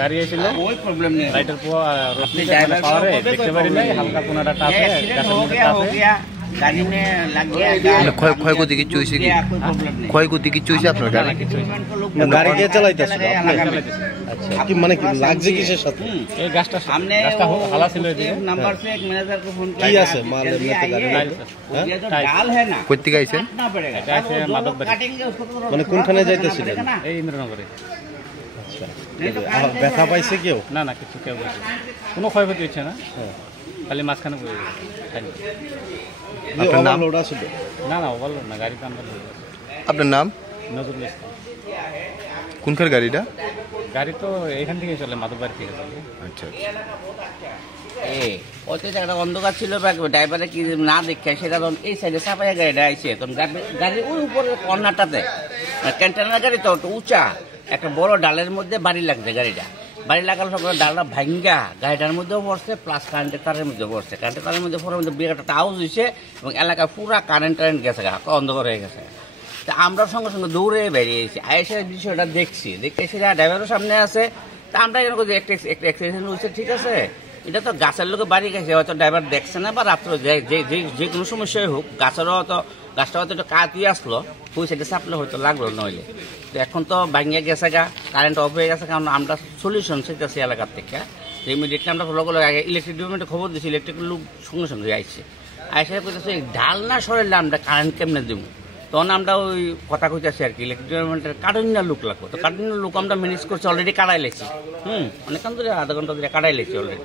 গাড়ি এসেছিল ওই প্রবলেম নেই রাইটার দেখতে পারি নাই হালকা কোনাটা টাচ गाड़ी में लग गया ক্ষয়ক্ষতি কিছু হয়েছে কি ক্ষয়ক্ষতি কিছু হয়েছে আপনার গাড়ি গাড়ি কে চালাইতেছিল আচ্ছা কি মানে কি লাগছে কিসের সাথে এই গাছটা সামনে হালা ছিল এদিকে नंबर से एक मैनेजर को फोन কি আছে মাল এমনিতে গাড়ি ये जो डाल है ना কই থেকে আইছেন এটা আছে মাদকবাড়ি काटेंगे उसको तो মানে কোনখানে যাইতেছিলেন এই ইন্দ্রনগরে আচ্ছা ব্যথা পাইছে কেউ না না কিছু কেউ কোনো ক্ষয়ক্ষতি হচ্ছে না খালি মাঝখানে পড়ে গেছে খালি আপনার নাম লোড আছে না না ওভারলোড না গাড়ি কাম করে আপনার নাম নজরুল ইসলাম কোনখার গাড়িটা গাড়ি তো এখান থেকে চলে মাদকবাড়ি থেকে চলে আচ্ছা ওতে একটা অন্ধকার ছিল ড্রাইভারে কি না দেখে সেটা তখন এই সাইডে চাপাইয়া গাড়িটা আইছে তখন গাড়ির ওই উপরে কর্নারটাতে কন্টেনার গাড়ি তো উঁচা একটা বড় ডালের মধ্যে বাড়ি লাগছে গাড়িটা বাড়ি লাগার সব ডালটা ভাঙ্গা গাড়িটার মধ্যেও পড়ছে প্লাস কারেন্টের তারের মধ্যে পড়ছে কারেন্টের তারের মধ্যে পড়ার মধ্যে বিরাট একটা আউজ হয়েছে এবং এলাকা পুরা কারেন্ট গেছে অন্ধকার হয়ে গেছে তা আমরা সঙ্গে সঙ্গে দৌড়ে বেরিয়েছি আইসে বিষয়টা দেখছি দেখতে এসে ড্রাইভারও সামনে আছে তা আমরা এরকম একটা অ্যাক্সিডেন্ট হয়েছে ঠিক আছে এটা তো গাছের লোকে বাড়ি গেছে হয়তো ড্রাইভার দেখছে না বা রাত্রে যে কোনো সমস্যাই হোক গাছেরও হয়তো গাছটা হয়তো একটু কাটিয়ে আসলো ওই সাইডে চাপলে হয়তো লাগলো নইলে তো এখন তো ভাঙিয়ে গেছে গা কারেন্ট অফ হয়ে গেছে কারণ আমরা সলিউশন সেটাছি এলাকার থেকে ইমিডিয়েটলি আমরা লগে আগে ইলেকট্রিক ডিপার্টমেন্টে খবর দিচ্ছি ইলেকট্রিক লোক সঙ্গে সঙ্গে আইসে আইসে কইতেছে ডাল না সরাইলে আমরা কারেন্ট কেমনে দেবো তখন আমরা ওই কথা কইতেছি আর কি ইলেকট্রিক ডিপার্টমেন্টের কারেন্টের লোক লাগতো তো কারেন্টের লোক আমরা ম্যানেজ করছি অলরেডি কাটাই লেছি অনেকক্ষণ ধরে আধা ঘন্টা ধরে কাটাই লেছি অলরেডি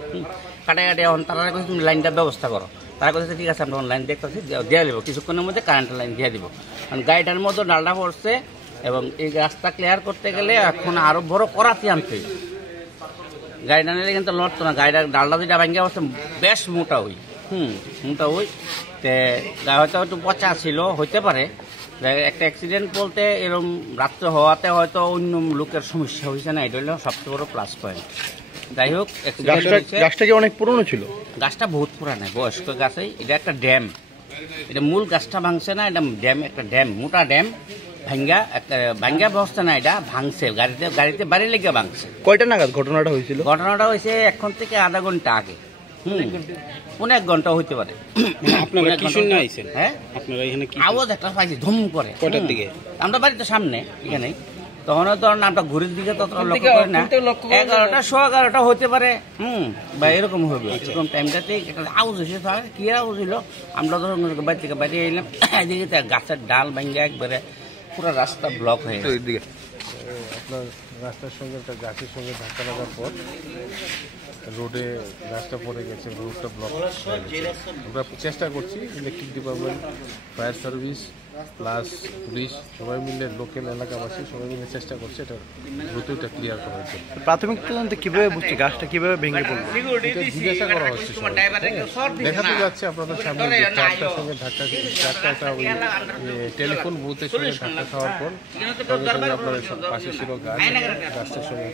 কাটাই এখন তারা কইছে তুমি লাইনটার ব্যবস্থা করো তারা কইছে ঠিক আছে আমরা লাইন দেখতেছি দিয়ে দেবো কিছুক্ষণের মধ্যে কারেন্টের লাইন দিয়ে দিব কারণ গাড়িটার মধ্যে ডালটা পড়ছে এবং এই রাস্তা ক্লিয়ার করতে গেলে এখন আরো বড় করাতি আনতে গাড়িটা নিলে কিন্তু লড়তো না গাড়িটা ডালটা যেটা ভাঙ্গা অবস্থা বেশ মোটা হই মোটা হই তে হয়তো একটু পচা ছিল হইতে পারে একটা অ্যাক্সিডেন্ট বলতে এরকম রাত্রে হওয়াতে হয়তো অন্য লোকের সমস্যা হয়েছে না এটা হলো সবচেয়ে বড় প্লাস পয়েন্ট যাই হোক গাছটা কি অনেক পুরনো ছিল গাছটা বহুত পুরানো বয়স্ক গাছই এটা একটা ড্যাম এটা মূল গাছটা ভাঙছে না এটা ড্যাম একটা ড্যাম মোটা ড্যাম ভাঙ্গা ব্যবস্থা না এটা ভাঙছে গাড়িতে বাড়ি লেগে ভাঙছে কয়টা নাগাদ ঘটনাটা হয়েছিল ঘটনাটা হয়েছে এখন থেকে আধা ঘন্টা আগে অনেক ঘন্টা হইতে পারে আপনারা কি শুনে আইছেন হ্যাঁ আপনারা এখানে কি আওয়াজ একটা পাইছি ধুম করে কয়টার দিকে আমরা বাড়িতে সামনে এখানে তখন ধরেন আমরা ঘুরের দিকে ততটা লক্ষ্য করি না 11টা 11:15 হতে পারে বা এরকম হবে এরকম টাইমটাতেই আওয়াজ হয়েছে কি আওয়াজ হইলো আমরা ধরুন বাড়ি থেকে বাইরে এলাম এদিকে গাছের ডাল ভাঙ্গা একবারে পুরো রাস্তা ব্লক হয়ে গেছে এদিকে আপনার রাস্তার সঙ্গে একটা গাছের সঙ্গে ধাক্কা লাগার পর রোডে গাছটা পড়ে গেছে রোডটা ব্লক আমরা চেষ্টা করছি electric department fire service plus police সবাই মিলে লোকাল এলাকাবাসী সবাই মিলে চেষ্টা করছে এটা দ্রুত এটা ক্লিয়ার করার জন্য প্রাথমিক তদন্তে কিভাবে বুঝছি গাছটা কিভাবে ভেঙে পড়লো এটা জিজ্ঞাসা করা হচ্ছে দেখাতে যাচ্ছে আপনাদের সামনে যে ট্রাকটার সঙ্গে ধাক্কা ট্রাকটা ওই টেলিফোন বুথের সঙ্গে ধাক্কা খাওয়ার পর সঙ্গে সঙ্গে আপনার পাশে ছিল গাছটার সঙ্গে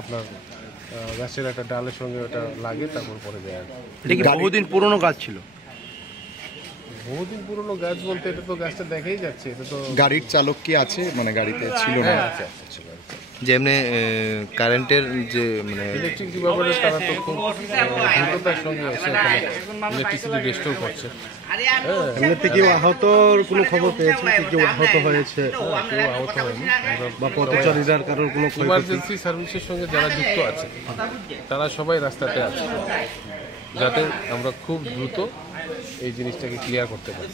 আপনার গাছের একটা ডালের সঙ্গে ওটা লাগে তারপর পরে যায় এটা কি বহুদিন পুরনো গাছ ছিল বহুদিন পুরনো গাছ বলতে এটা তো গাছটা দেখাই যাচ্ছে এটা তো গাড়ির চালক কি আছে মানে গাড়িতে ছিল না যে এমনি কারেন্টের যে মানে ইলেকট্রিক ডিপার্টমেন্টের তারা তো খুব দ্রুততার সঙ্গে এসে এখানে ইলেকট্রিসিটি রেস্টোর করছে এমনিতে কেউ আহতর কোনো খবর পেয়েছেন কেউ আহত হয়েছে কেউ আহত হয়নি বা পথচারীদের কারোর কোনো ইমার্জেন্সি সার্ভিসের সঙ্গে যারা যুক্ত আছে তারা সবাই রাস্তাতে আছে যাতে আমরা খুব দ্রুত এই জিনিসটাকে ক্লিয়ার করতে পারি